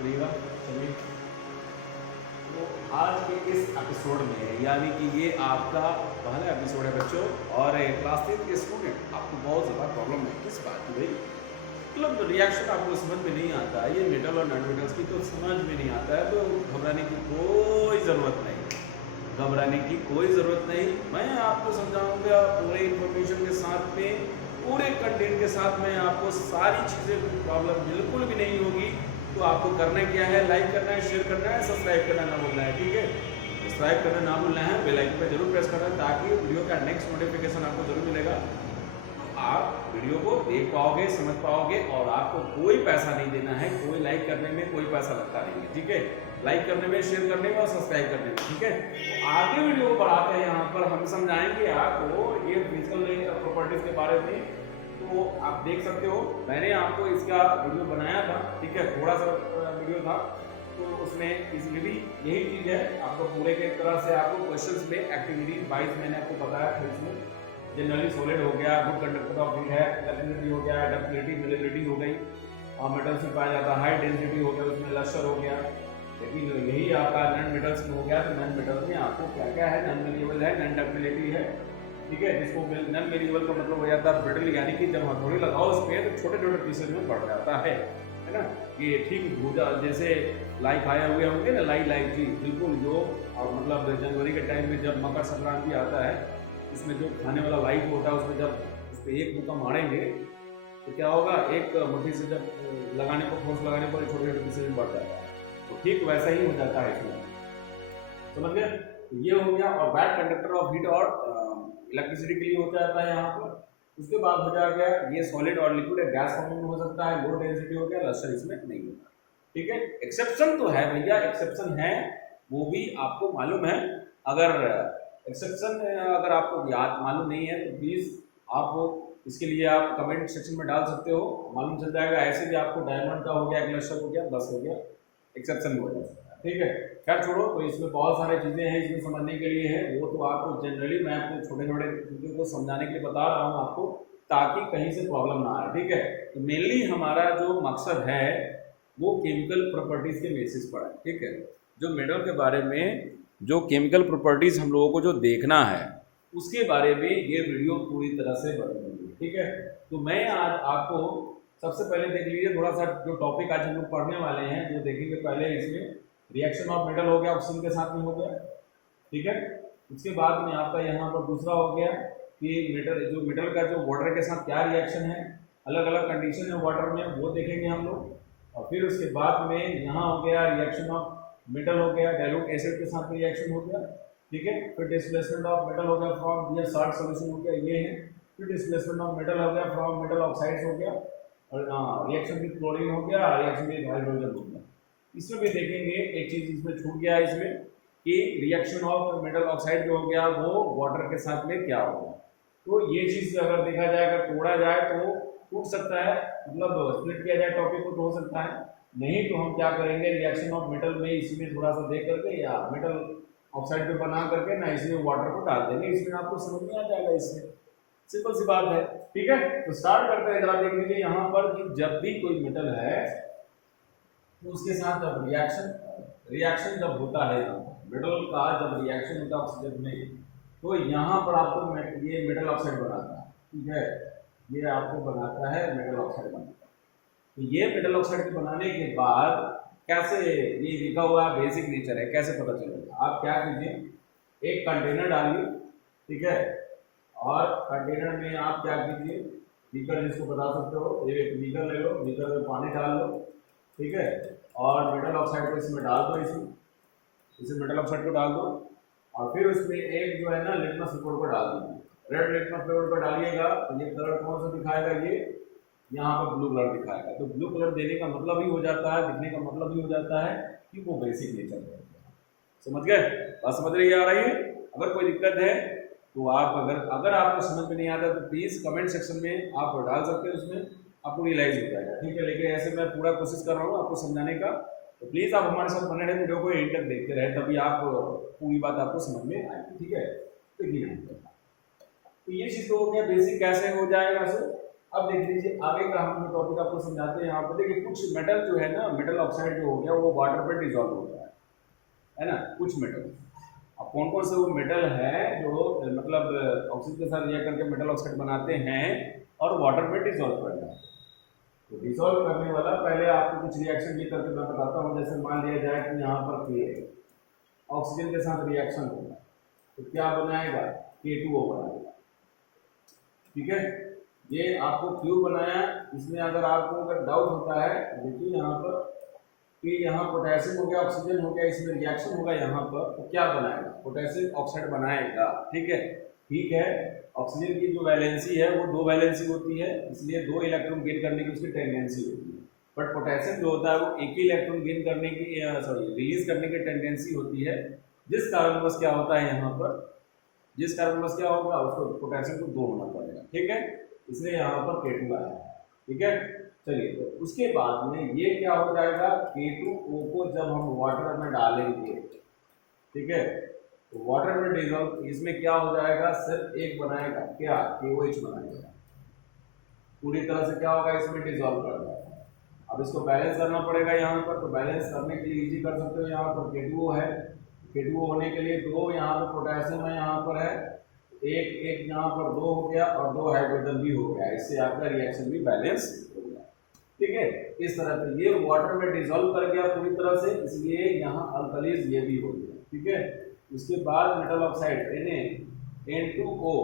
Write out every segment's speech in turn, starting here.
करिएगा। चलिए, तो आज के इस एपिसोड में, यानी कि ये आपका पहला एपिसोड है बच्चों, और क्लास 10 के स्टूडेंट आपको बहुत ज़्यादा प्रॉब्लम है किस बात की भाई, मतलब रिएक्शन आपको समझ में नहीं आता है, ये मेटल और नॉन मेटल्स की तो समझ में नहीं आता है, तो घबराने की कोई ज़रूरत नहीं, घबराने की कोई ज़रूरत नहीं। मैं आपको समझाऊंगा पूरे इन्फॉर्मेशन के साथ में, पूरे कंटेंट के साथ में, आपको सारी चीज़ें, प्रॉब्लम बिल्कुल भी नहीं होगी। तो आपको करना क्या है, लाइक करना है, शेयर करना है, सब्सक्राइब करना ना भूलना है, ठीक है। सब्सक्राइब करना ना भूलना है, बेल आइकन पे जरूर प्रेस करना है ताकि वीडियो का नेक्स्ट नोटिफिकेशन आपको जरूर मिलेगा। आप वीडियो को देख पाओगे, समझ पाओगे, और आपको कोई पैसा नहीं देना है, कोई लाइक करने में कोई पैसा लगता नहीं है, ठीक है। लाइक करने में, शेयर करने में और सब्सक्राइब करने में, ठीक है। तो आगे वीडियो को बढ़ाते हैं, यहाँ पर हम समझाएंगे आपको ये फिजिकल प्रॉपर्टीज के बारे में। तो आप देख सकते हो, मैंने आपको इसका वीडियो बनाया था, ठीक है, थोड़ा सा वीडियो था, तो उसमें इजीली यही चीज़ है, आपको पूरे के तरह से आपको क्वेश्चंस में एक्टिविटी वाइज मैंने आपको बताया था। इसमें जनरली सॉलिड हो गया, गुड कंडक्टर ऑफ हीट है, इलेक्ट्रिसिटी हो गया, डक्टिलिटी, मिलेबिलिटी हो गई, और मेटल्स में पाया जाता है, हाई डेंसिटी हो गया, उसमें लस्टर हो गया। लेकिन यही आपका नॉन मेटल्स में हो गया, तो नॉन मेटल्स में आपको क्या क्या है, नॉन मेलेबल है, नॉन डक्टिलिटी है, ठीक है, जिसको नॉन मेलेबल का मतलब हो जाता है ब्रिटल, यानी कि जब हथौड़ी लगाओ उस पर तो छोटे छोटे पीसेज में बढ़ जाता है ना। ये ठीक भूजा जैसे लाई खाए हुए होंगे ना, लाई जी बिल्कुल, जो और मतलब जनवरी के टाइम में जब मकर संक्रांति आता है, इसमें जो खाने वाला लाई होता है, उसमें जब उस पर एक मुक्का मारेंगे तो क्या होगा, एक मुट्ठी से जब लगाने पर, फोर्स लगाने पर छोटे छोटे पीसेज में बढ़ जाता है, तो ठीक वैसा ही हो जाता है इसमें, समझ गए। ये हो गया, और बैड कंडक्टर ऑफ हीट और इलेक्ट्रिसिटी के लिए हो जाता है यहाँ पर। उसके बाद हो जाएगा ये सॉलिड और लिक्विड गैस फॉर्म में हो सकता है, लो डेंसिटी हो गया, लस्टर इसमें नहीं होता, ठीक है। एक्सेप्शन तो है भैया, एक्सेप्शन है, वो भी आपको मालूम है। अगर एक्सेप्शन अगर आपको याद मालूम नहीं है तो प्लीज़ आप इसके लिए आप कमेंट सेक्शन में डाल सकते हो, मालूम चल जाएगा। ऐसे भी आपको डायमंड का हो गया, क्लस्टर हो गया, बस हो गया, एक्सेप्शन हो जाता है, ठीक है। खैर छोड़ो, तो इसमें बहुत सारी चीज़ें हैं इसमें समझने के लिए है, वो तो आपको जनरली मैं आपको छोटे छोटे चीज़ों को समझाने के लिए बता रहा हूँ आपको, ताकि कहीं से प्रॉब्लम ना आए, ठीक है। तो मेनली हमारा जो मकसद है वो केमिकल प्रॉपर्टीज के बेसिस पर है, ठीक है। जो मेटल के बारे में जो केमिकल प्रॉपर्टीज हम लोगों को जो देखना है, उसके बारे में ये वीडियो पूरी तरह से बनेगी, ठीक है। तो मैं आज आपको सबसे पहले देख लीजिए थोड़ा सा जो टॉपिक आज हम लोग पढ़ने वाले हैं, वो देखेंगे पहले। इसमें रिएक्शन ऑफ मेटल हो गया, ऑक्सीजन के साथ में हो गया, ठीक है। उसके बाद में आपका यहाँ पर दूसरा हो गया कि मेटल का जो वाटर के साथ क्या रिएक्शन है, अलग अलग कंडीशन है वाटर में, वो देखेंगे हम लोग। और फिर उसके बाद में यहाँ हो गया रिएक्शन ऑफ मेटल हो गया, डाइल्यूट एसिड के साथ रिएक्शन हो गया, ठीक है। फिर डिस्प्लेसमेंट ऑफ मेटल हो गया फ्रॉम बियर साल्ट सॉल्यूशन हो गया, ये है। फिर डिस्प्लेसमेंट ऑफ मेटल हो गया फ्रॉम मेटल ऑक्साइड्स हो गया, और रिएक्शन विद क्लोरीन हो गया, रिएक्शन विद हाइड्रोजन हो गया। इसमें भी देखेंगे एक चीज इसमें छूट गया है इसमें, कि रिएक्शन ऑफ मेटल ऑक्साइड जो हो गया वो वाटर के साथ में क्या होगा। तो ये चीज अगर देखा जाए, अगर तोड़ा जाए तो टूट सकता है, मतलब स्प्लिट किया जाए टॉपिक को तो हो सकता है, नहीं तो हम क्या करेंगे, रिएक्शन ऑफ मेटल में इसमें थोड़ा सा देख करके या मेटल ऑक्साइड पे बना करके ना इसमें वाटर को डाल देंगे, इसमें आपको समझ में आ जाएगा। इसमें सिंपल सी बात है, ठीक है। तो स्टार्ट करते हैं, जरा देख लीजिए यहाँ पर कि जब भी कोई मेटल है तो उसके साथ जब रिएक्शन जब होता है, मेटल का जब रिएक्शन होता है ऑक्सीजन में, तो यहाँ पर आपको ये मेटल ऑक्साइड बनाता है, ठीक है। ये आपको बनाता है मेटल ऑक्साइड बनाता है। तो ये मेटल ऑक्साइड बनाने के बाद कैसे, ये लिखा हुआ बेसिक नेचर है, कैसे पता चलेगा, आप क्या कीजिए, एक कंटेनर डालिए, ठीक है। और कंटेनर में आप क्या कीजिए, बीकर जिसको बता सकते हो, एक बीकर ले लो, बीकर में पानी डाल लो, ठीक है। और मेटल ऑक्साइड को इसमें डाल दो, इसमें मेटल ऑक्साइड को डाल दो, और फिर उसमें एक जो है ना लिटमस पेपर को डाल दीजिए। रेड लिटमस पेपर को डालिएगा तो ये कलर कौन सा दिखाएगा, ये यहाँ पर ब्लू कलर दिखाएगा। तो ब्लू कलर देने का मतलब ही हो जाता है, दिखने का मतलब ही हो जाता है कि वो बेसिक नेचर है। समझ गए, बात समझ रही आ रही है। अगर कोई दिक्कत है तो आप अगर आपको समझ में नहीं आता तो प्लीज़ कमेंट सेक्शन में आप डाल सकते हैं, उसमें आपको रियलाइज हो जाएगा, ठीक है। लेकिन ऐसे मैं पूरा कोशिश कर रहा हूँ आपको समझाने का, तो प्लीज़ आप हमारे साथ बने रहे, वीडियो को एंड तक देखते रहे, तभी आप पूरी बात आपको समझ में आएगी, ठीक है। तो ये तो ये चीज़ तो हो गया बेसिक, कैसे हो जाएगा सर, अब देख लीजिए आगे का हम टॉपिक आपको समझाते हैं। यहाँ पर देखिए कुछ मेटल जो है ना, मेटल ऑक्साइड जो हो गया वो वाटर पर डिजॉल्व होता है ना, कुछ मेटल। अब कौन कौन से वो मेटल है जो मतलब ऑक्सीजन के साथ रिएक्ट करके मेटल ऑक्साइड बनाते हैं और वाटर में डिजॉल्व कर जाते हैं। तो डिजॉल्व करने वाला पहले आपको कुछ रिएक्शन भी करके मैं बताता हूँ। जैसे मान लिया जाए कि यहाँ पर के ऑक्सीजन के साथ रिएक्शन होगा तो क्या बनाएगा, K2O बनाएगा। ठीक है, ये आपको क्यों बनाया, इसमें अगर आपको अगर डाउट होता है देखिए यहाँ पर कि यहाँ पोटेशियम हो गया, ऑक्सीजन हो गया, इसमें रिएक्शन होगा यहाँ पर तो क्या बनाएगा, पोटेशियम ऑक्साइड बनाएगा। ठीक है, ऑक्सीजन की जो वैलेंसी है वो 2 वैलेंसी होती है, इसलिए 2 इलेक्ट्रॉन गेन करने की उसकी टेंडेंसी होती है। बट पोटेशियम जो होता है वो एक ही इलेक्ट्रॉन गेन करने की रिलीज करने की टेंडेंसी होती है, जिस कारणवश क्या होता है यहाँ पर, जिस कारणवश क्या होगा उसको पोटेशियम को 2 होना पड़ेगा। ठीक है, इसलिए यहाँ पर K2 आया। ठीक है, चलिए तो उसके बाद में ये क्या हो जाएगा, K2O को जब हम वाटर में डालेंगे, ठीक है, तो वाटर में डिजॉल्व, इसमें क्या हो जाएगा, सिर्फ एक बनाएगा, क्या, KOH बनाएगा, पूरी तरह से क्या होगा इसमें डिजॉल्व कर जाएगा। अब इसको बैलेंस करना पड़ेगा यहाँ पर, तो बैलेंस करने के लिए इजी कर सकते हो, यहाँ पर K2O है, K2O होने के लिए 2 यहाँ पर पोटेशियम है, यहाँ पर है एक यहाँ पर 2 हो गया और 2 हाइड्रोजन भी हो गया, इससे आपका रिएक्शन भी बैलेंस हो गया। ठीक है, इस तरह से ये वाटर में डिजॉल्व कर गया पूरी तरह से, इसलिए यहाँ अल्कलीज ये भी हो गया। ठीक है, उसके बाद मेटल ऑक्साइड N2O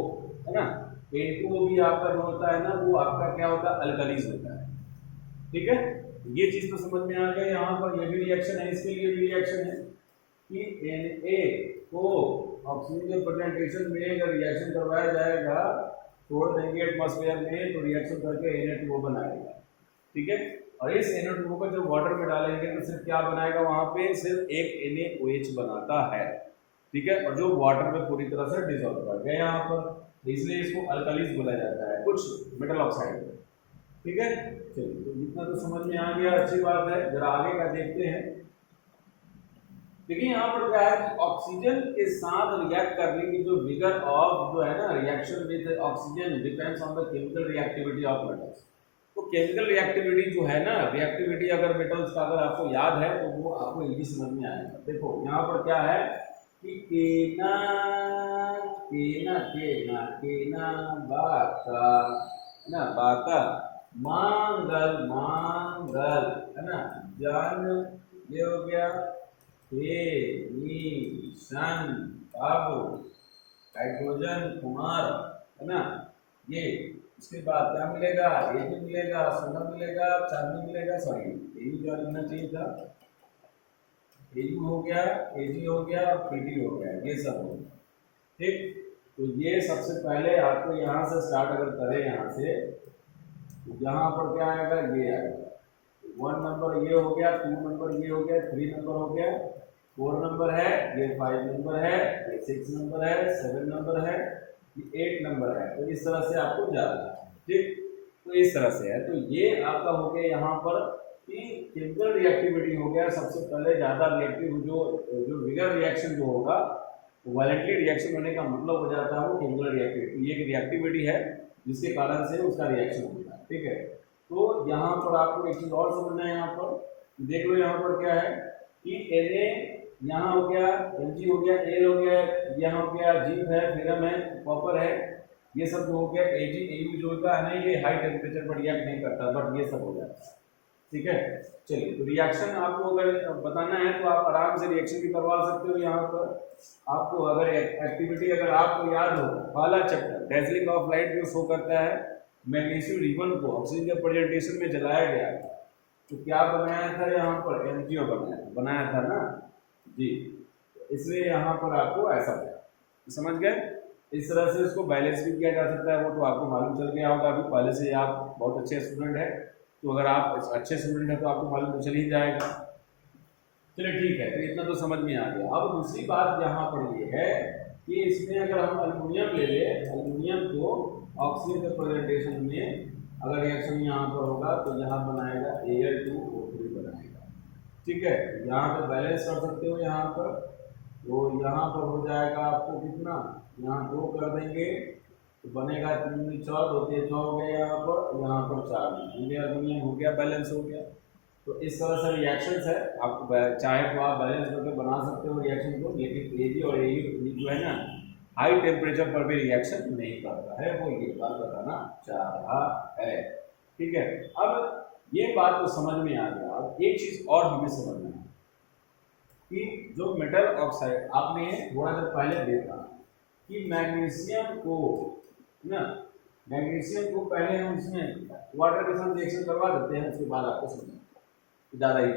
है ना, N2O भी आपका जो होता है ना वो आपका क्या होता है, अल्कलीज होता है। ठीक है, ये चीज तो समझ में आ गया। यहाँ पर ये भी रिएक्शन है, इसके लिए भी रिएक्शन है कि Na को ऑक्सीजन के प्रेजेंटेशन में अगर रिएक्शन करवाया जाएगा, छोड़ देंगे एटमॉस्फेयर में तो रिएक्शन करके Na2O बनाएगा। ठीक है, और इस Na2O को जब वाटर में डालेंगे तो सिर्फ क्या बनाएगा, वहां पे सिर्फ एक NaOH बनाता है। ठीक है, और जो वाटर में पूरी तरह से डिसॉल्व कर गया यहाँ पर, इसलिए इसको अल्कलीज बोला जाता है कुछ मेटल ऑक्साइड। ठीक है, चलिए तो इतना तो समझ में आ गया, अच्छी बात है। जरा आगे का देखते हैं। देखिए यहाँ पर क्या है कि ऑक्सीजन के साथ रिएक्ट करने की जो विगर ऑफ जो है ना reaction with oxygen depends on the chemical reactivity of metals. तो केमिकल रिएक्टिविटी जो है ना, रिएक्टिविटी अगर मेटल्स का अगर आपको याद है तो वो आपको इजी समझ में आएगा। देखो यहाँ पर क्या है कि केना केना केना केना बाका है ना, बाका मांगल मांगल है ना, जन ये हो गया, सन बाबू, हाइड्रोजन कुमार है ना, ये उसके बाद क्या मिलेगा, Ag मिलेगा, सोना मिलेगा, चांदी मिलेगा, सॉरी Ag जो लिखना चाहिए था, Ag हो गया, Ag हो गया और Pd हो गया, ये सब हो गया। ठीक, तो ये सबसे पहले आपको यहाँ से स्टार्ट अगर करें, यहाँ से तो यहाँ पर क्या आएगा, ये आएगा 1 नंबर, ये हो गया 2 नंबर, ये हो गया 3 नंबर हो गया, 4 नंबर है, ये 5 नंबर है, ये 6 नंबर है, 7 नंबर है, ये 8 नंबर है। तो इस तरह से आपको जाना है। ठीक, तो इस तरह से है। तो ये आपका हो गया यहाँ पर कि केमिकल रिएक्टिविटी हो गया। सबसे पहले ज़्यादा रिएक्टिव जो विगर रिएक्शन जो होगा वायलेंटली रिएक्शन होने का मतलब हो जाता है वो केमिकल रिएक्टिविटी। ये एक रिएक्टिविटी है जिसके कारण से उसका रिएक्शन होता है। ठीक है, तो यहाँ पर आपको एक चीज और समझना है। यहाँ पर देख लो, यहाँ पर क्या है कि Na यहाँ हो गया, Mg हो गया, Al हो गया, यहाँ हो गया जिंक है, फेरम है, कॉपर है, ये सब जो हो गया। Ag Au जो होता है ना, ये हाई टेम्परेचर पर रिएक्ट नहीं करता, बट ये सब हो जाता है। ठीक है, चलिए तो रिएक्शन आपको अगर बताना है तो आप आराम से रिएक्शन भी करवा सकते हो। यहाँ पर आपको अगर एक्टिविटी अगर आपको याद हो, पहला चैप्टर डेजलिंग ऑफ लाइट जो शो करता है मैग्नीशियम रिबन को ऑक्सीजन के प्रेजेंटेशन में जलाया गया, तो क्या बनाया था, यहाँ पर MgO बनाया था ना जी, इसलिए यहाँ पर आपको ऐसा तो समझ गए। इस तरह से इसको बैलेंस भी किया जा सकता है, वो तो आपको मालूम चल गया होगा। अभी पहले से आप बहुत अच्छे स्टूडेंट हैं, तो अगर आप अच्छे स्टूडेंट हैं तो आपको मालूम तो चल ही जाएगा। चलिए ठीक है, तो इतना तो समझ में आ गया। अब दूसरी बात यहाँ पर ये है कि इसमें अगर हम एल्युमिनियम ले लें, एल्युमिनियम को ऑक्सीजन के प्रेजेंटेशन में अगर रिएक्शन यहाँ पर होगा तो यहाँ बनाएगा Al2O3 बनाएगा। ठीक है, यहाँ पे बैलेंस कर सकते हो। यहाँ पर तो यहाँ पर हो जाएगा आपको कितना, यहाँ 2 कर देंगे तो बनेगा 3 4 2 6 हो गया, यहाँ और 4 नहीं, ये अल्युमिनियम हो गया, बैलेंस हो गया। तो इस तरह से रिएक्शंस है, आप चाहे तो आप बैलेंस करके बना सकते हो रिएक्शन को, लेकिन एबी और एयू जो है ना हाई टेम्परेचर पर भी रिएक्शन नहीं करता है, वो ये बात बताना चाह रहा है। ठीक है, अब ये बात तो समझ में आ गया। अब एक चीज और हमें समझना है कि जो मेटल ऑक्साइड आपने थोड़ा देर पहले देखा कि मैग्नीशियम को ना, मैग्नीशियम को पहले हम इसमें वाटर के साथ रिएक्शन करवा देते हैं, उसके बाद आपको समझना ज़्यादा ही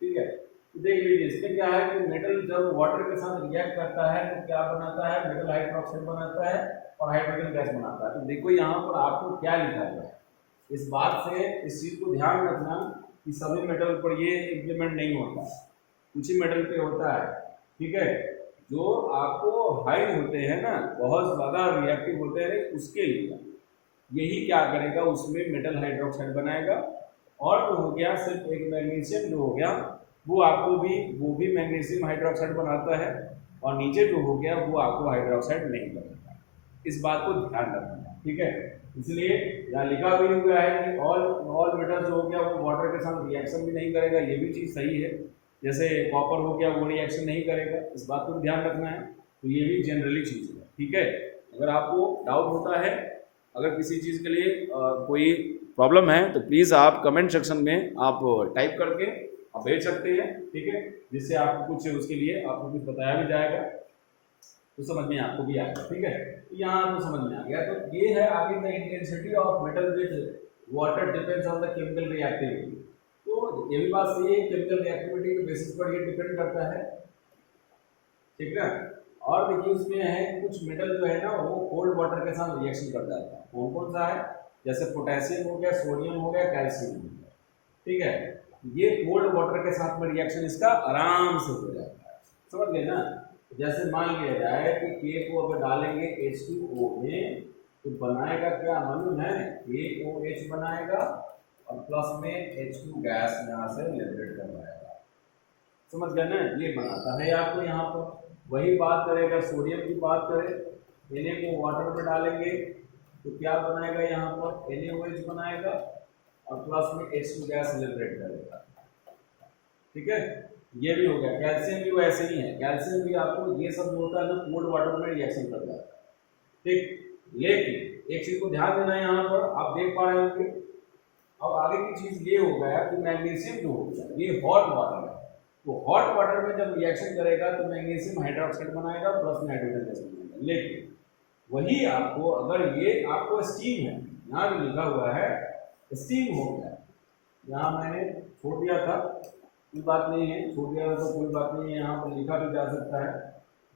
ठीक है। तो देख लीजिए इसमें क्या है कि मेटल जब वाटर के साथ रिएक्ट करता है तो क्या बनाता है, मेटल हाइड्रोक्साइड बनाता है और हाइड्रोजन गैस बनाता है। तो देखो यहाँ पर आपको क्या लिखा गया है, इस बात से इस चीज़ को ध्यान रखना कि सभी मेटल पर ये इम्प्लीमेंट नहीं होता, कुछ ही मेटल पे होता है। ठीक है, जो आपको हाई होते हैं ना, बहुत ज़्यादा रिएक्टिव होते हैं, उसके लिए यही क्या करेगा, उसमें मेटल हाइड्रोक्साइड बनाएगा। और जो हो गया सिर्फ एक मैग्नीशियम जो हो गया वो भी मैग्नीशियम हाइड्रोक्साइड बनाता है, और नीचे जो हो गया वो आपको हाइड्रोक्साइड नहीं बनाता। इस बात को ध्यान रखना है। ठीक है, इसलिए यहाँ लिखा भी हुआ है कि ऑल मेटल जो हो गया वो वाटर के साथ रिएक्शन भी नहीं करेगा, ये भी चीज़ सही है। जैसे कॉपर हो गया वो रिएक्शन नहीं करेगा, इस बात को ध्यान रखना है। तो ये भी जनरली चीज़ है। ठीक है, अगर आपको डाउट होता है, अगर किसी चीज़ के लिए कोई प्रॉब्लम है तो प्लीज़ आप कमेंट सेक्शन में आप टाइप करके आप भेज सकते हैं। ठीक है, जिससे आपको कुछ उसके लिए आपको कुछ बताया भी जाएगा, तो समझ में आपको भी आएगा। ठीक है, तो यहाँ आपको समझ में आ गया। तो ये है आगे the intensity of metal with water depends on the chemical reactivity. तो ये भी बात सही है, केमिकल रिएक्टिविटी के बेसिस पर ये डिपेंड करता है। ठीक है, और देखिए उसमें है कुछ मेटल जो है ना वो कोल्ड वाटर के साथ रिएक्शन कर जाता है। कौन कौन सा है, जैसे पोटेशियम हो गया, सोडियम हो गया, कैल्शियम हो गया। ठीक है, ये कोल्ड वाटर के साथ में रिएक्शन इसका आराम से हो जाता है, समझ गए ना। जैसे मान लिया जाए कि के को अगर डालेंगे H2O में तो बनाएगा क्या, मालूम है, KOH बनाएगा और प्लस में H2 गैस यहाँ से लिबरेट करवाएगा। समझ गए ना, ये बनाता है आपको यहाँ पर। वही बात करेगा सोडियम की बात करें, Na को वाटर में डालेंगे तो क्या बनाएगा, यहाँ पर NaOH बनाएगा और प्लस में H2 गैस लिबरेट करेगा। ठीक है, ये भी हो गया। कैल्शियम भी वैसे ही है, कैल्शियम भी आपको ये सब जो होता है ना कोल्ड वाटर में रिएक्शन कर जाता है। ठीक, लेकिन एक चीज को ध्यान देना है, यहाँ पर आप देख पा रहे होंगे। अब आगे की चीज ये हो गया कि मैग्नीशियम जो हो गया ये हॉट वाटर है, तो हॉट वाटर में जब रिएक्शन करेगा तो मैग्नीशियम हाइड्रोक्साइड बनाएगा प्लस में हाइड्रोजन गैस बनाएगा। लेकिन वही आपको अगर ये आपको स्टीम है, यहाँ जो लिखा हुआ है स्टीम हो गया, यहाँ मैंने छोड़ दिया था, कोई बात नहीं है, छोड़ दिया तो कोई बात नहीं है, यहाँ पर लिखा भी जा सकता है।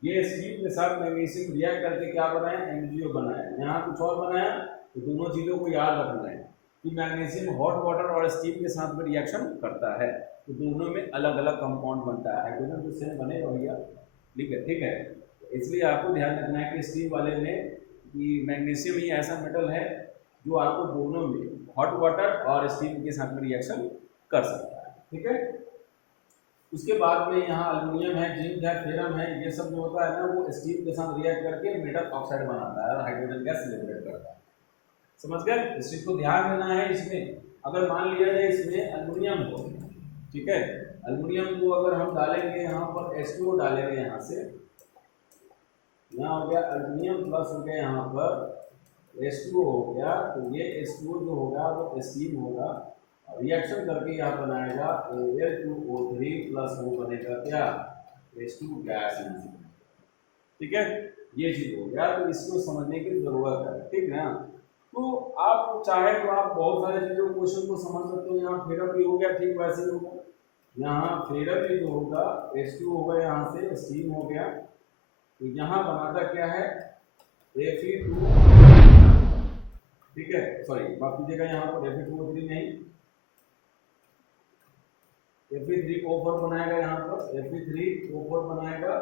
ये स्टीम के साथ मैग्नीशियम रिएक्ट करके क्या बनाया, MgO बनाया। यहाँ कुछ और बनाया, तो दोनों चीज़ों को याद रखना है कि मैग्नीशियम हॉट वाटर और स्टीम के साथ में रिएक्शन करता है, तो दोनों में अलग अलग कंपाउंड बनता है, हाइड्रोजन तो सेम बनेगा भैया। ठीक है, ठीक है, इसलिए आपको ध्यान रखना है कि स्टीम वाले में कि मैग्नीशियम ही ऐसा मेटल है जो आपको दोनों में हॉट वाटर और स्टीम के साथ में रिएक्शन कर सकता है। ठीक है, उसके बाद में यहाँ अल्युमिनियम है, जिंक है, फेरम है, ये सब जो होता है ना वो स्टीम के साथ रिएक्ट करके मेटल ऑक्साइड बनाता है और हाइड्रोजन गैस लिबरेट करता है। समझ गए, इस चीज को ध्यान देना है। इसमें अगर मान लिया जाए इसमें अल्युमिनियम हो, ठीक है, अल्युमिनियम को अगर हम डालेंगे यहाँ पर H2O डालेंगे, यहाँ से यहाँ हो गया अल्युमिनियम प्लस हो गया यहाँ पर H2O हो गया, तो ये H2O जो होगा वो स्टीम होगा, रिएक्शन करके यहाँ बनाएगा Al2O3 प्लस वो बनेगा क्या, H2 गैस। ठीक है, ये चीज हो गया, तो इसको समझने की जरूरत है। ठीक है ना, तो आप चाहे तो आप बहुत सारे चीजों क्वेश्चन को समझ सकते हो। यहाँ फेरम भी हो गया, ठीक वैसे ही होगा, यहाँ फेरम भी जो होगा H2 होगा, यहाँ से स्टीम हो गया, तो यहाँ बनाता क्या है Fe2। ठीक है, सॉरी माफ कीजिएगा, यहाँ पर Fe2O3 नहीं, Fe3O4 बनाएगा, यहाँ पर Fe3O4 बनाएगा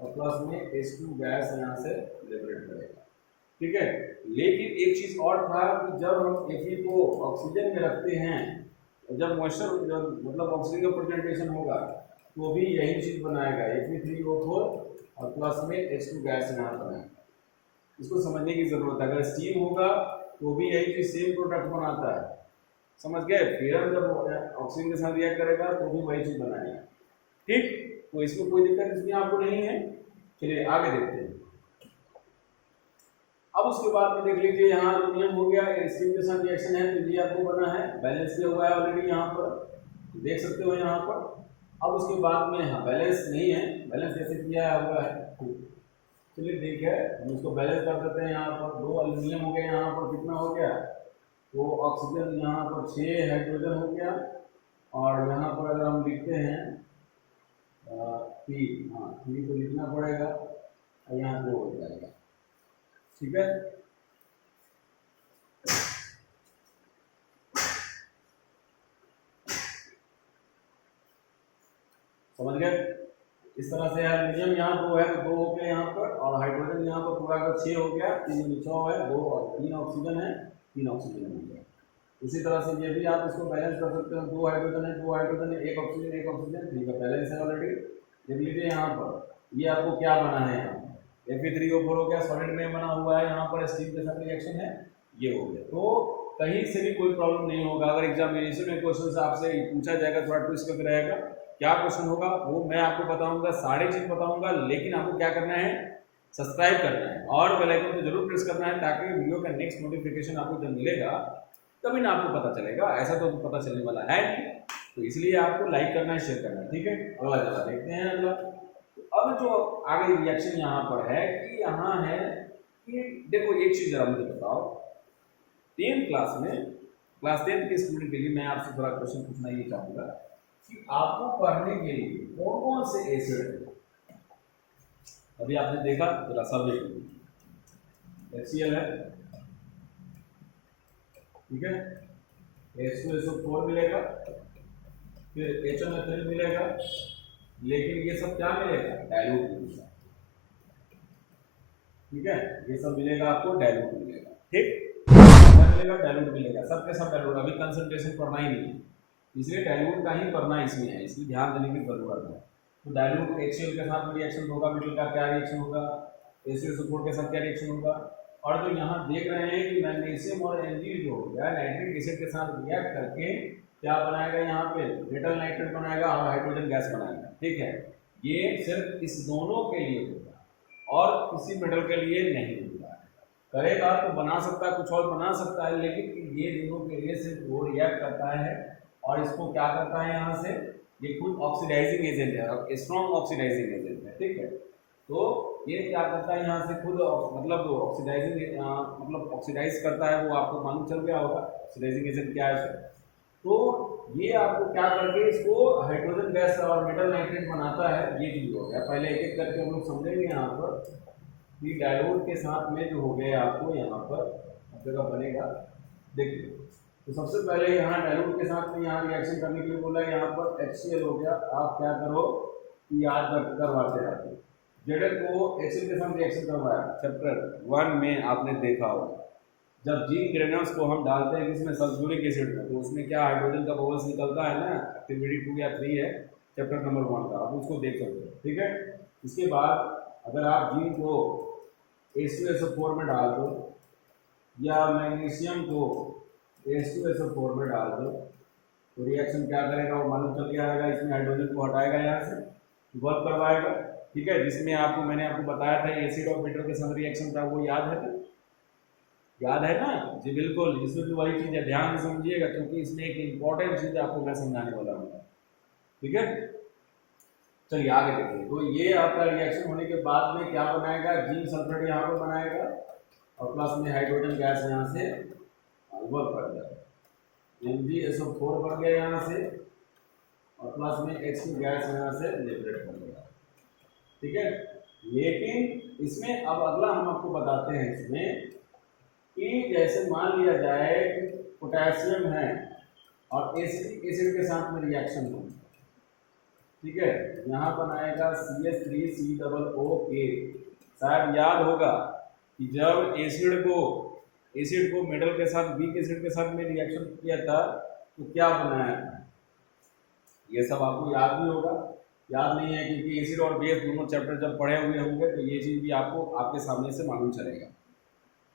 और प्लस में H2 गैस यहाँ से लिबरेट करेगा। ठीक है, लेकिन एक चीज और था कि जब हम Fe को ऑक्सीजन में रखते हैं, जब मॉइस्चर मतलब ऑक्सीजन का प्रेजेंटेशन होगा तो भी यही चीज बनाएगा Fe3O4 और प्लस में H2 गैस यहाँ बनाएगा। इसको समझने की जरूरत है। अगर स्टीम होगा तो भी यही चीज सेम प्रोडक्ट बनाता है, समझ गए। फेरम जब ऑक्सीजन के साथ रिएक्ट करेगा तो भी वही चीज बनाएगा, ठीक। तो इसमें कोई दिक्कत इसमें आपको नहीं है। चलिए आगे देखते हैं। अब उसके बाद में देख लीजिए यहाँ अल्यूमिनियम हो गया, एसिड के साथ रिएक्शन है तो ये आपको बना है, बैलेंस किया हुआ है ऑलरेडी यहाँ पर, देख सकते हो यहाँ पर। अब उसके बाद में हाँ बैलेंस नहीं है, बैलेंस कैसे किया हुआ है, चलिए ठीक है हम इसको बैलेंस कर देते हैं। यहाँ पर 2 अल्यूमिनियम हो गया, यहाँ पर कितना हो गया, तो ऑक्सीजन यहाँ पर 6 हाइड्रोजन हो गया, और यहाँ पर अगर हम लिखते हैं 3, हाँ 3 को लिखना पड़ेगा, और यहाँ 2 हो जाएगा, ठीक है। समझ गए। इस तरह से एल्यूमिनियम यहाँ 2 है तो 2 हो गया यहाँ पर, और हाइड्रोजन यहाँ पर पूरा का 6 हो गया, 3 में 6 है, 2 और 3 ऑक्सीजन है, 3 ऑक्सीजन हो गया। इसी तरह से ये भी आप इसको बैलेंस कर सकते हो, 2 हाइड्रोजन है, 2 हाइड्रोजन है, 1 ऑक्सीजन 1 ऑक्सीजन, ठीक है बैलेंस है ऑलरेडी। देख लीजिए यहाँ पर ये आपको क्या बना है, यहाँ Fe3O4 हो गया, सॉलिड में बना हुआ है, यहाँ पर स्टीम के साथ रिएक्शन है, ये हो गया। तो कहीं से भी कोई प्रॉब्लम नहीं होगा। अगर एग्जामिनेशन में क्वेश्चन आपसे पूछा जाएगा, थोड़ा ट्विस्ट करके रहेगा, क्या क्वेश्चन होगा वो मैं आपको बताऊंगा, सारी चीज बताऊंगा, लेकिन आपको क्या करना है, सब्सक्राइब करना है और बेल आइकन को जरूर प्रेस करना है, ताकि वीडियो का नेक्स्ट नोटिफिकेशन आपको जब मिलेगा तभी ना आपको पता चलेगा, ऐसा तो पता चलने वाला है नहीं। तो इसलिए आपको लाइक करना है, शेयर करना है, ठीक है। अगला जगह देखते हैं। अगला अब जो आगे रिएक्शन यहाँ पर है कि यहाँ है कि देखो एक चीज जरा मुझे बताओ, 10th क्लास में, क्लास 10th के स्टूडेंट के लिए मैं आपसे थोड़ा क्वेश्चन पूछना ये चाहूंगा कि आपको पढ़ने के लिए कौन कौन से एसिड है, अभी आपने देखा जरा सर्वे HCl है, ठीक है, H2SO4 मिलेगा, फिर HMF मिलेगा, लेकिन ये सब क्या मिलेगा, डाइल्यूट मिलेगा, ठीक है, ये सब मिलेगा आपको डाइल्यूट मिलेगा, ठीक, क्या मिलेगा, डाइल्यूट मिलेगा, सबके सब डाइल्यूट। अभी कंसंट्रेशन पढ़ना ही नहीं है, इसलिए डाइल्यूट का ही पढ़ना इसमें है, इसलिए ध्यान देने की जरूरत है। तो डाइल्यूट HCl के साथ रिएक्शन होगा, मिडिल का क्या रिएक्शन होगा, HCl के साथ क्या रिएक्शन होगा, और जो यहाँ देख रहे हैं कि मैग्नीशियम और Mg जो हो गया नाइट्रिक एसिड के साथ रिएक्ट करके क्या बनाएगा, यहाँ पे मेटल नाइट्रेट बनाएगा और हाइड्रोजन गैस बनाएगा, ठीक है। ये सिर्फ इस दोनों के लिए होगा और किसी मेटल के लिए नहीं होगा। करेगा तो बना सकता है, कुछ और बना सकता है, लेकिन ये दोनों के लिए सिर्फ वो रिएक्ट करता है और इसको क्या करता है, यहाँ से ये खुद ऑक्सीडाइजिंग एजेंट है, स्ट्रॉन्ग ऑक्सीडाइजिंग एजेंट है, ठीक है। तो ये क्या करता है, यहाँ से खुद मतलब ऑक्सीडाइजिंग मतलब ऑक्सीडाइज करता है, वो आपको मालूम चल गया होगा ऑक्सीडाइजिंग एजेंट क्या है। तो ये आपको क्या करके इसको हाइड्रोजन गैस और मेटल नाइट्रेट बनाता है, ये चीज हो गया। पहले एक एक करके हम लोग समझेंगे यहाँ पर कि डाइल्यूट के साथ में जो हो गया आपको यहाँ पर जगह बनेगा, देखिए। तो सबसे पहले यहाँ डाइल्यूट के साथ में यहाँ रिएक्शन करने के लिए बोला है, यहाँ पर HCl हो गया। आप क्या करो कि याद करवाते रहते, Zl को HCl के साथ रिएक्शन करवाया, चैप्टर 1 में आपने देखा होगा। जब जीन ग्रेन्यूल्स को हम डालते हैं किसमें, सल्फ्यूरिक एसिड में, तो उसमें क्या हाइड्रोजन का बबल्स निकलता है ना, एक्टिविटी 2 या 3 है चैप्टर नंबर 1 का, आप उसको देख सकते हो, ठीक है। इसके बाद अगर आप जीन को H2SO4 में डाल दो या मैग्नीशियम को H2SO4 में डाल दो, तो रिएक्शन क्या करेगा वो मालूम चल गया आएगा, इसमें हाइड्रोजन को हटाएगा, यहाँ से वर्क करवाएगा, ठीक है। जिसमें आपको मैंने आपको बताया था एसिड और मीटर के साथ रिएक्शन था, वो याद है, याद है ना जी, बिल्कुल। इसमें भी वही चीज़ है, ध्यान से समझिएगा, क्योंकि इसमें एक इंपॉर्टेंट चीज़ आपको मैं समझाने वाला हूँ, ठीक है। चलिए आगे देखिए। तो ये आपका रिएक्शन होने के बाद में क्या बनाएगा, जिंक सल्फेट यहाँ पर बनाएगा और प्लस में हाइड्रोजन गैस यहाँ से वर्क कर जाएगा, MgSO4 बन गया यहाँ से, और प्लस में H2 गैस यहाँ से लिबरेट कर देगा, ठीक है। लेकिन इसमें अब अगला हम आपको बताते हैं इसमें कि जैसे मान लिया जाए कि पोटेशियम है और एसिड के साथ में रिएक्शन हो, ठीक है। यहाँ बनाएगा CH3COOK। शायद याद होगा कि जब एसिड को मेटल के साथ, वीक एसिड के साथ में रिएक्शन किया था तो क्या बनाया था, ये सब आपको याद भी होगा। याद नहीं है क्योंकि एसिड और बेस दोनों चैप्टर जब पढ़े हुए होंगे तो ये चीज़ भी आपको आपके सामने से मालूम चलेगा,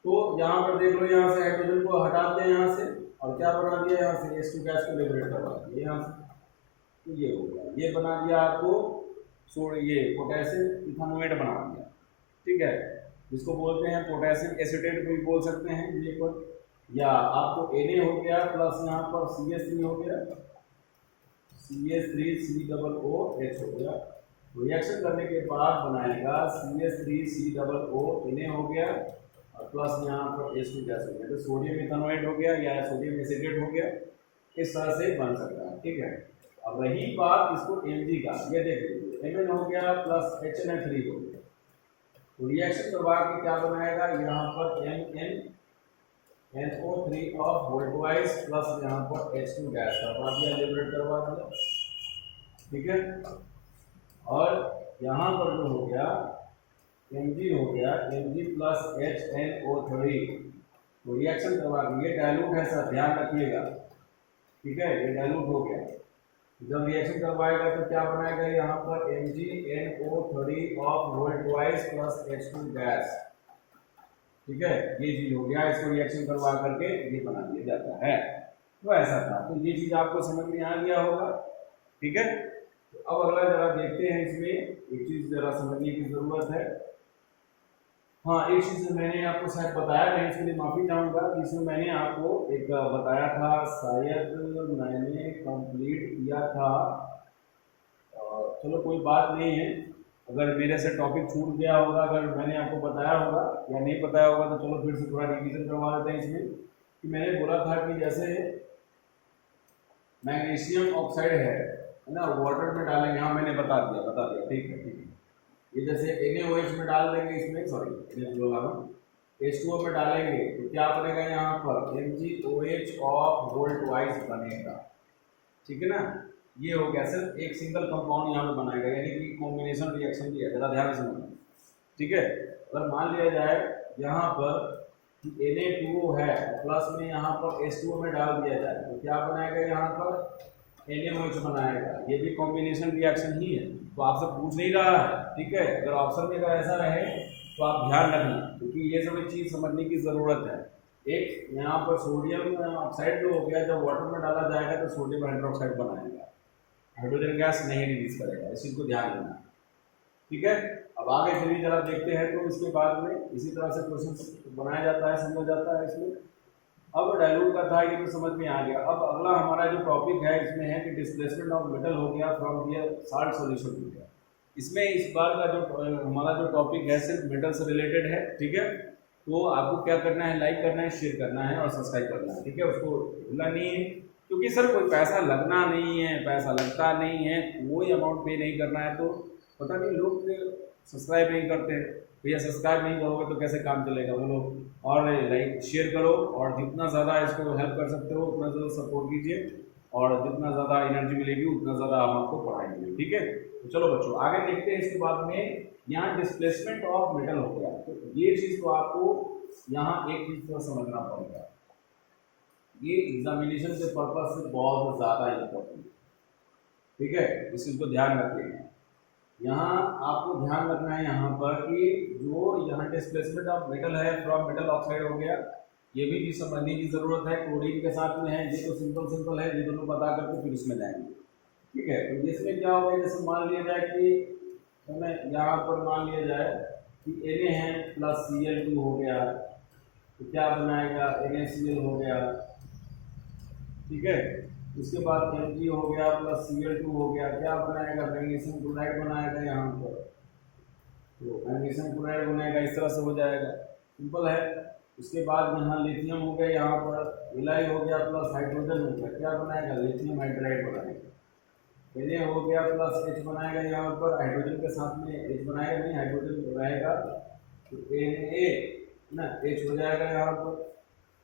तो यहाँ पर देख लो, यहाँ से हाइड्रोजन को हटा दिया यहाँ से और क्या बना दिया यहाँ से H2 गैस को लिबरेट करवा दिया यहाँ से। तो ये हो गया, ये बना दिया आपको ये पोटेशियम इथानोएट बना दिया, ठीक है, जिसको बोलते हैं पोटेशियम एसीटेट भी बोल सकते हैं ये पर, या आपको Na हो गया प्लस यहाँ पर CH3 हो गया, CH3COOH हो गया। रिएक्शन करने के बाद बनाएगा CH3COO Na हो गया और प्लस यहाँ पर H2 गैस हो गया, तो सोडियम इथानोएट हो गया या सोडियम एसीटेट हो गया, इस तरह से बन सकता है, ठीक है। अब रही बात इसको Mg का, ये देख लीजिए Mn हो गया प्लस HNO3 हो गया, तो रिएक्शन करवा के क्या बनाएगा यहाँ पर NO3 ऑफ वोल्टवाइज प्लस यहाँ पर H2 गैस करवा दिया, लिबरेट करवा दिया, ठीक है। और यहाँ पर जो हो गया Mg हो गया Mg प्लस HNO3, तो रिएक्शन करवा के, ये डायलूट है सर, ध्यान रखिएगा, ठीक है, ये डायलूट हो गया। जब रिएक्शन करवाएगा तो क्या बनाएगा यहाँ पर MgNO3 of वोल्टवाइज plus H2 gas, ठीक है, ये चीज हो गया। इसको रिएक्शन करवा करके ये बना दिया जाता है, तो ऐसा था। तो ये चीज आपको समझ में आ गया होगा, ठीक है। तो अब अगला जरा देखते हैं, इसमें एक चीज जरा समझने की जरूरत है। हाँ, एक चीज मैंने आपको शायद बताया नहीं, इसके लिए माफी चाहूंगा कि इसमें मैंने आपको एक बताया था, शायद मैंने कंप्लीट किया था, चलो कोई बात नहीं है, अगर मेरे से टॉपिक छूट गया होगा, अगर मैंने आपको बताया होगा या नहीं बताया होगा तो चलो फिर से थोड़ा रिवीजन करवा देते हैं इसमें। कि मैंने बोला था कि जैसे मैग्नीशियम ऑक्साइड है ना, वाटर में डालेंगे, हाँ मैंने बता दिया, ठीक है, ठीक है। ये जैसे NaOH में डाल देंगे, इसमें सॉरी H2O में डालेंगे तो क्या बनेगा यहाँ पर MgOH ऑफ वोल्टवाइज बनेगा, ठीक है ना। ये हो गया, सिर्फ एक सिंगल कंपाउंड यहाँ पे बनाएगा, यानी कि कॉम्बिनेशन रिएक्शन की है, जरा ध्यान से समझना, ठीक है। अगर मान लिया जाए यहाँ पर कि Na2O है प्लस में यहाँ पर H2O में डाल दिया जाए तो क्या बनाएगा यहाँ पर NaOH बनाएगा, ये भी कॉम्बिनेशन रिएक्शन ही है। तो आपसे पूछ नहीं रहा है, ठीक है, अगर ऑप्शन में अगर ऐसा रहे तो आप ध्यान रखना, क्योंकि ये सब चीज समझने की जरूरत है। एक यहाँ पर सोडियम ऑक्साइड जो हो गया, जब वाटर में डाला जाएगा तो सोडियम हाइड्रोक्साइड बनाएगा, हाइड्रोजन गैस नहीं रिलीज करेगा, इस चीज को ध्यान रखना, ठीक है। अब आगे चलिए जरा देखते हैं, तो इसके बाद में इसी तरह से क्वेश्चन बनाया जाता है, समझा जाता है इसमें। अब डायलूट का था, ये तो समझ में आ गया। अब अगला हमारा जो टॉपिक है इसमें है कि डिस्प्लेसमेंट ऑफ मेटल हो गया फ्रॉम दियर साल्ट सॉल्यूशन हो गया। इसमें इस बार का जो हमारा जो टॉपिक है सिर्फ मेटल से रिलेटेड है, ठीक है। तो आपको क्या करना है, लाइक करना है, शेयर करना है और सब्सक्राइब करना है, ठीक है, उसको भूलना नहीं है, क्योंकि सर कोई पैसा लगना नहीं है, पैसा लगता नहीं है, कोई अमाउंट पे नहीं करना है। तो पता नहीं लोग सब्सक्राइब नहीं करते, भैया सब्सक्राइब नहीं करोगे तो कैसे काम चलेगा बोलो। और लाइक शेयर करो, और जितना ज़्यादा इसको हेल्प कर सकते हो उतना ज़्यादा सपोर्ट कीजिए, और जितना ज़्यादा एनर्जी मिलेगी उतना ज़्यादा हम आपको पढ़ाएंगे, ठीक है। तो चलो बच्चों आगे देखते हैं। इसके बाद में यहाँ डिस्प्लेसमेंट ऑफ मेटल हो गया, तो ये चीज़ तो आपको यहाँ एक चीज़ थोड़ा समझना पड़ेगा, ये एग्जामिनेशन के पर्पज से बहुत ज़्यादा इम्पोर्टेंट है, ठीक है, इस चीज़ को ध्यान रखिएगा। यहाँ आपको ध्यान रखना है यहाँ पर कि जो यहाँ डिस्प्लेसमेंट ऑफ मेटल है फ्रॉम मेटल ऑक्साइड हो गया, ये भी चीज समझने की जरूरत है, क्लोरीन के साथ में है, ये तो सिंपल है, ये दोनों बता करके फिर इसमें जाएंगे, ठीक है। तो इसमें क्या हो गया, जैसे मान लिया जाए कि हमें यहाँ पर मान लिया जाए कि Na है प्लस Cl2 हो गया, तो क्या बनाएगा NaCl हो गया, ठीक है। उसके बाद Mg हो गया प्लस Cl2 हो गया, क्या बनाएगा मैग्नीशियम क्लोराइड बनाएगा यहाँ पर, तो मैग्नीशियम क्लोराइड बनाएगा, इस तरह से हो जाएगा, सिंपल है। उसके बाद यहाँ लिथियम हो गया, यहाँ पर इलाई हो गया प्लस हाइड्रोजन हो गया, क्या बनाएगा लिथियम हाइड्राइड बनाएगा। Na हो गया प्लस H बनाएगा, यहाँ पर हाइड्रोजन के साथ में H बनाएगा, नहीं हाइड्रोजन रहेगा तो Na ना H हो जाएगा यहाँ पर,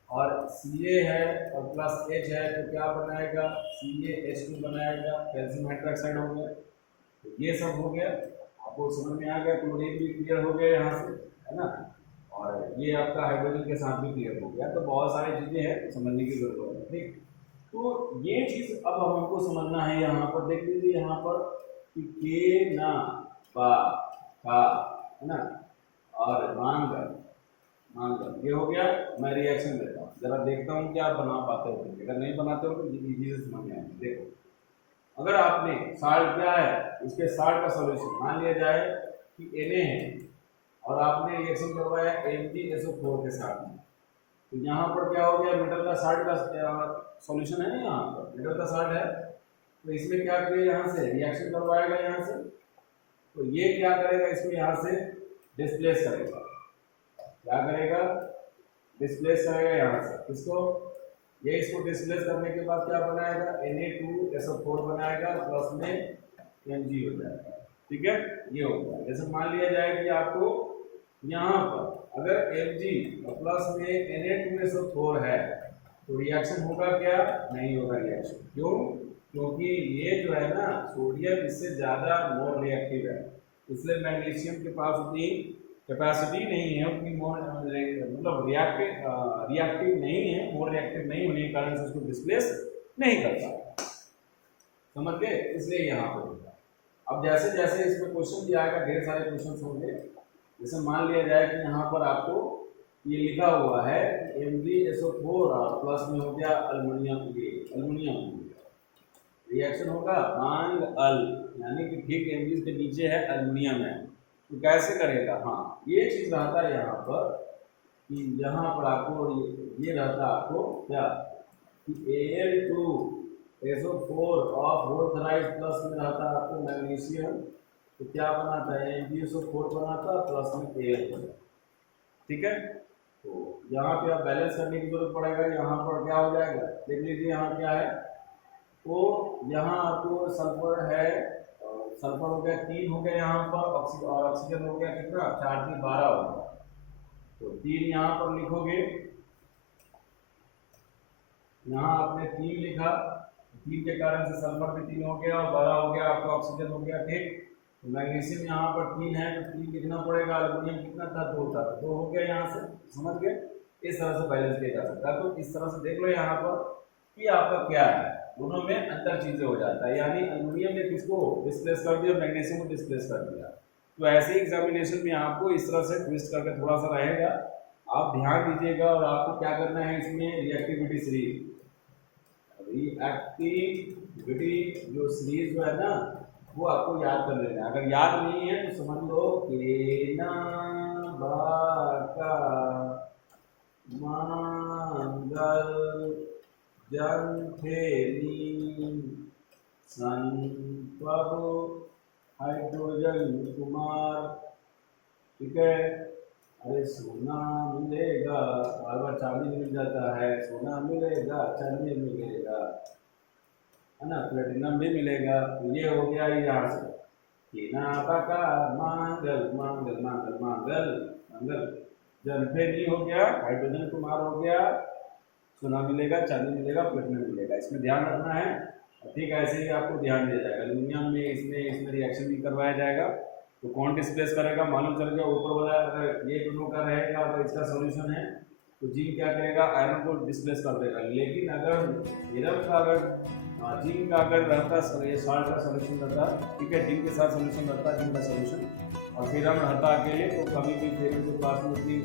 और Ca है और प्लस H है तो क्या बनाएगा CaH2 बनाएगा, कैल्शियम हाइड्रोक्साइड हो गया। तो ये सब हो गया, आपको समझ में आ गया, क्लोरीन भी क्लियर हो गया यहाँ से, है ना, और ये आपका हाइड्रोजन के साथ भी क्लियर हो गया। तो बहुत सारी चीज़ें हैं समझने की जरूरत है, ठीक। तो ये चीज़ अब हमको समझना है, यहाँ पर देख लीजिए, यहाँ पर कि के ना बा का, है ना, और मान लो ये हो गया, मैं रिएक्शन देता हूँ, जरा देखता हूँ कि आप बना पाते हो। अगर नहीं बनाते हो तो इजी से समझ में आएगा। देखो, अगर आपने साल्ट क्या है, इसके साल्ट का सॉल्यूशन मान लिया जाए कि Na है और आपने रिएक्शन करवाया MgSO4 के साथ में, तो यहाँ पर क्या हो गया, मेटल का साल्ट का सॉल्यूशन है ना, यहाँ पर मेटल का साल्ट है, तो इसमें क्या किया, यहाँ से रिएक्शन करवाएगा यहाँ से, तो ये क्या करेगा, इसको यहाँ से डिस्प्लेस करेगा। क्या करेगा, डिस्प्लेस करेगा यहाँ से, किसको, ये इसको डिस्प्लेस करने के बाद क्या बनाएगा, Na2SO4 बनाएगा, प्लस में Mg हो जाएगा। ठीक है, ये हो गया। जैसे मान लिया जाए कि आपको यहाँ पर अगर Mg और प्लस में Na2SO4 है तो रिएक्शन होगा क्या, नहीं होगा रिएक्शन। क्यों, क्योंकि ये जो है ना सोडियम इससे ज़्यादा मोर रिएक्टिव है, इसलिए मैग्नीशियम के पास उतनी कैपेसिटी नहीं है, उतनी मोर मतलब रिएक्टिव नहीं है, मोर रिएक्टिव नहीं होने के कारण से उसको डिस्प्लेस नहीं करता। समझ गए, इसलिए यहाँ पर होगा। अब जैसे जैसे इसमें क्वेश्चन दिया आएगा, ढेर सारे क्वेश्चन होंगे। जैसे मान लिया जाए कि यहाँ पर आपको ये लिखा हुआ है MgSO4 और प्लस में हो गया अल्युमिनियम रिएक्शन होगा मांग अल, यानी कि ठीक Mg के नीचे है अल्युमिनियम है, तो कैसे करेगा। हाँ, ये चीज रहता है यहाँ पर कि यहाँ पर आपको ये रहता है आपको क्या कि Al2SO4 और बोरोथराइड प्लस में रहता है आपको मैग्नीशियम, तो क्या बनाता है, MgSO4 बनाता है प्लस में Al। ठीक है, तो यहाँ पे आप बैलेंस करने की जरूरत पड़ेगा। यहाँ पर क्या हो जाएगा, देख लीजिए यहाँ क्या है, तो यहाँ आपको सल्फर है, सल्फर हो गया 3 हो गया यहाँ पर, और ऑक्सीजन हो गया कितना, 4 3 12 हो गया, तो 3 यहाँ पर लिखोगे, यहाँ आपने 3 लिखा, 3 के कारण से सल्फर भी 3 हो गया और 12 हो गया आपका ऑक्सीजन हो गया। ठीक, तो मैग्नीशियम यहाँ पर 3 है तो 3 लिखना पड़ेगा, अल्युमिनियम कितना था, 2 था, 2 हो गया यहाँ से। समझ गए, इस तरह से बैलेंस किया जा सकता है। तो इस तरह से देख लो यहाँ पर कि आपका क्या है, दोनों में अंतर चीजें हो जाता है, यानी अल्युमिनियम ने किसको डिस्प्लेस कर दिया, मैग्नीशियम को डिस्प्लेस कर दिया। तो ऐसे एग्जामिनेशन में आपको इस तरह से ट्विस्ट करके थोड़ा सा रहेगा, आप ध्यान दीजिएगा। और आपको क्या करना है, इसमें रिएक्टिविटी सीरीज जो सीरीज जो है ना वो आपको याद कर लेना है। अगर याद नहीं है तो समझ लो केना बाका मंगल जंथेनी संपब हाइड्रोजन कुमार। ठीक है, अरे सोना मिलेगा, बार बार चांदी मिल जाता है, सोना मिलेगा, चांदी मिलेगा, है ना, प्लेटिनम भी मिलेगा। तो ये हो गया यहाँ से केना बाका मंगल मंगल मंगल मंगल मंगल जंथेनी हो गया, हाइड्रोजन कुमार हो गया, सोना मिलेगा, चांदी मिलेगा, प्लेटिनम मिलेगा। इसमें ध्यान रखना है। ठीक है, ऐसे ही आपको ध्यान दिया जाएगा। एल्यूमिनियम में इसमें रिएक्शन भी करवाया जाएगा, तो कौन डिस्प्लेस करेगा मालूम चल गया। ऊपर वाला अगर ये दोनों का रहेगा तो इसका सॉल्यूशन है, तो जिंक क्या करेगा, आयरन को डिस्प्लेस कर देगा। लेकिन अगर हीरम का अगर जिंक का अगर रहता, ये साल्ट का सॉल्यूशन रहता, ठीक है, जिंक के साथ सॉल्यूशन रहता है, जिंक का सॉल्यूशन, और फिर हम रहता अकेले, तो कभी भी फिर उनके पास में उतनी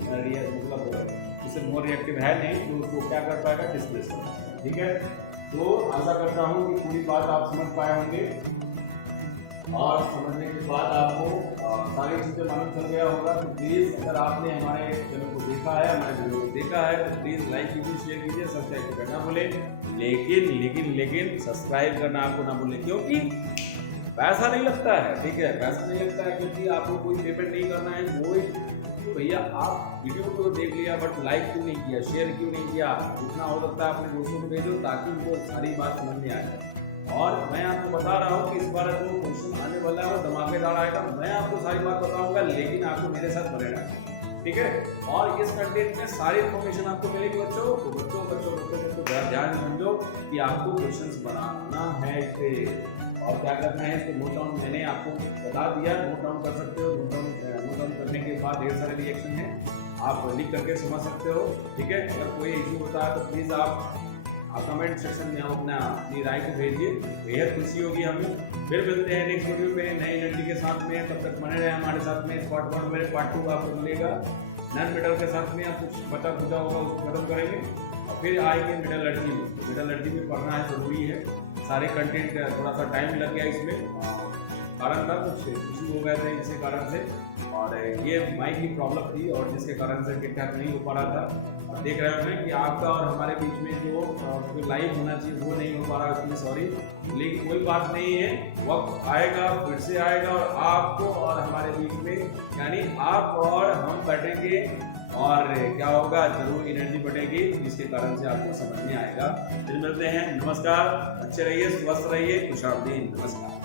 मतलब इससे मोर रिएक्टिव है नहीं, तो उसको क्या कर पाएगा, डिस्प्लेस कर पाएगा। ठीक है, तो आशा करता हूँ कि पूरी बात आप समझ पाए होंगे, और समझने के बाद आपको सारी चीज़ें मालूम चल गया होगा। तो प्लीज़ अगर आपने हमारे चैनल को देखा है, हमारे वीडियो को देखा है, तो प्लीज़ लाइक कीजिए, शेयर कीजिए, सब्सक्राइब करना ना भूलें। लेकिन सब्सक्राइब करना आपको ना भूलें, क्योंकि पैसा नहीं लगता है। ठीक है, पैसा नहीं लगता है, क्योंकि आपको कोई पेमेंट नहीं करना है। कोई तो भैया आप वीडियो को देख लिया बट लाइक क्यों नहीं किया, शेयर क्यों नहीं किया, जितना हो सकता है अपने दोस्तों को भेजो ताकि उनको सारी बात समझ में आ जाए। और मैं आपको बता रहा हूँ कि इस बार जो क्वेश्चन आने वाला है वो धमाकेदार आएगा। मैं आपको सारी बात बताऊंगा, लेकिन आपको मेरे साथ बने रहना। ठीक है, और इस कंटेंट में सारी इन्फॉर्मेशन आपको मिलेगी बच्चों। तो बच्चों ध्यान समझो कि आपको क्वेश्चंस बनाना है इसे, और क्या करना है इसको नोट डाउन मैंने आपको बता दिया, नोट डाउन कर सकते हो। नोट डाउन करने के बाद ढेर सारे रिएक्शन हैं, आप लिख करके समझ सकते हो। ठीक है, अगर कोई इशू होता है तो प्लीज़ आप आप कमेंट सेक्शन में आप अपनी राय को भेजिए, बेहद खुशी होगी हमें। फिर मिलते हैं नेक्स्ट वीडियो में नई एनर्जी के साथ में, तब तक बने रहे हमारे साथ में। पार्ट 1 में पार्ट 2 आपको मिलेगा नॉन मेटल के साथ में, आप कुछ बचा खुचा होगा उसको खत्म करेंगे और फिर आएंगे मेटलर्जी में। मेटलर्जी में पढ़ना है, ज़रूरी है, सारे कंटेंट थोड़ा सा टाइम लग गया इसमें, कारण था कुछ इशू हो गए थे इसी कारण से, और ये माइक की प्रॉब्लम थी और जिसके कारण से ठीक ठाक नहीं हो पा रहा था। और देख रहे हैं कि आपका और हमारे बीच में जो लाइव होना चाहिए वो नहीं हो पा रहा, इसलिए सॉरी। लेकिन कोई बात नहीं है, वक्त आएगा, फिर से आएगा और आपको और हमारे बीच में यानी आप और हम बैठेंगे और क्या होगा, जरूर एनर्जी बढ़ेगी, जिसके कारण से आपको समझ में आएगा। फिर मिलते हैं, नमस्कार, अच्छे रहिए, स्वस्थ रहिए, खुशहाल दिन, नमस्कार।